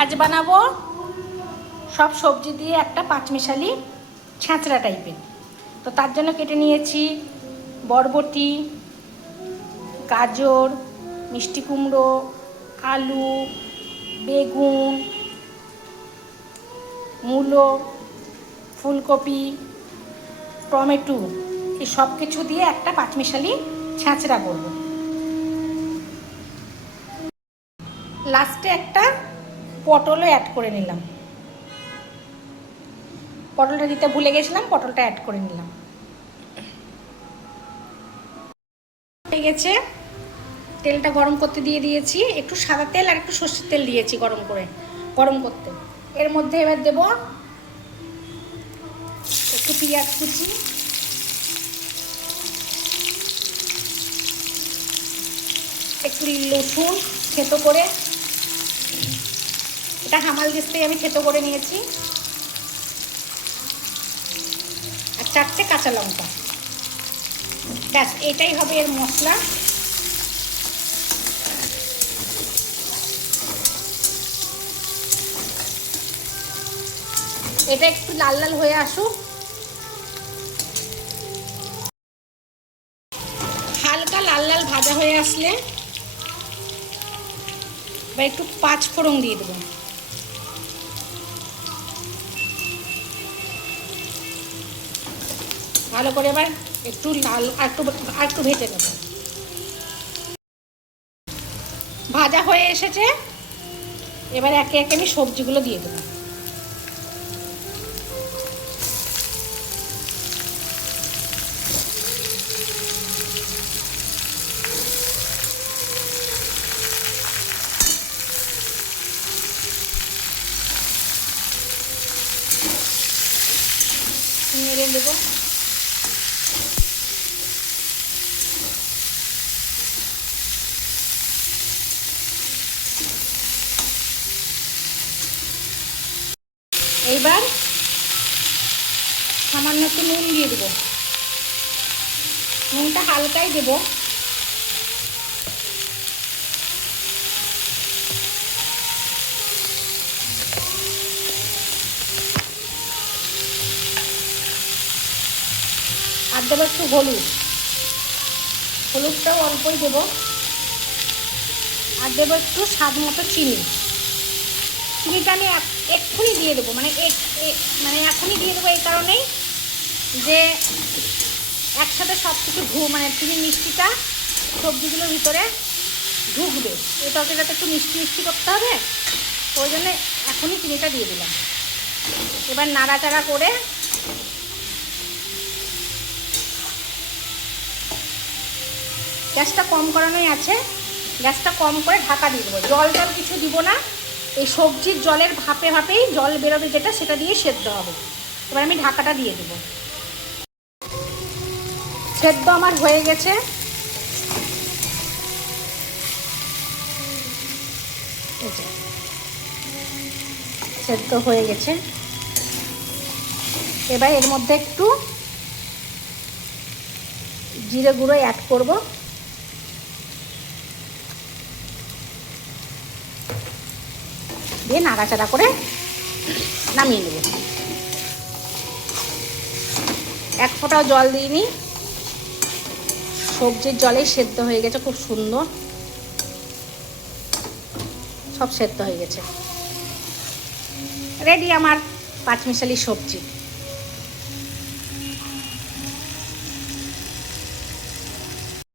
আজ বানাবো সব সবজি দিয়ে একটা পাঁচমিশালি ছ্যাঁচড়া টাইপের। তো তার জন্য কেটে নিয়েছি বরবটি, গাজর, মিষ্টি কুমড়ো, আলু, বেগুন, মূলো, ফুলকপি, টমেটো, এই সব কিছু দিয়ে একটা পাঁচমিশালি ছ্যাঁচড়া করব। লাস্টে একটা পটলও অ্যাড করে নিলাম, পটলটা দিতে ভুলে গেছিলাম, পটলটা অ্যাড করে নিলাম। হয়ে গেছে, তেলটা গরম করতে দিয়ে দিয়েছি, একটু সাদা তেল আর একটু সর্ষের তেল দিয়েছি গরম করতে। এর মধ্যে এবার দেব একটু পেঁয়াজ কুচি, একটু রসুন থেতো করে, এটা হামাল দিস্তেই আমি থেতো করে নিয়েছি, আর 4টে কাঁচা লঙ্কা। ব্যাস এটাই হবে এর মশলা। এটা একটু লাল লাল হয়ে আসুক, হালকা লাল লাল ভাজা হয়ে আসলে এবার একটু পাঁচফোড়ন দিয়ে দেবো। ভালো করে এবার একটু লাল আর একটু ভেজে নেব। ভাজা হয়ে এসেছে, এবার একে একে আমি সবজিগুলো দিয়ে দেবো। নেড়ে দেবো। এইবার সামান্য একটু নুন দিয়ে দেবো, নুনটা হালকাই দেবো। আর দেবো একটু হলুদটাও অল্পই দেবো। আর দেবো একটু স্বাদ মতো চিনিটা আমি এক্ষুনি দিয়ে দেবো, মানে এখনই দিয়ে দেবো এই কারণেই যে একসাথে সব কিছু মানে চিনি মিষ্টিটা সবজিগুলোর ভিতরে ঢুকবে। এই তরকারিটাতে একটু মিষ্টি মিষ্টি করতে হবে, ওই জন্য এখনই চিনিটা দিয়ে দিলাম। এবার নাড়াচাড়া করে গ্যাসটা কম করানোই আছে, গ্যাসটা কম করে ঢাকা দিয়ে দেবো। জল কিছু দিব না, এই সবজির জলের ভাপেই জল বেরোবে যেটা, সেটা দিয়ে সেদ্ধ হবে। এবার আমি ঢাকাটা দিয়ে দেবো। সেদ্ধ আমার হয়ে গেছে, সেদ্ধ হয়ে গেছে। এবার এর মধ্যে একটু জিরে গুঁড়ো অ্যাড করব, দিয়ে নাড়াচাড়া করে নামিয়ে নেব। এক ফোঁটাও জল দিইনি, সবজির জলেই সেদ্ধ হয়ে গেছে, খুব সুন্দর সব সেদ্ধ হয়ে গেছে। রেডি আমার পাঁচমিশালি সবজি।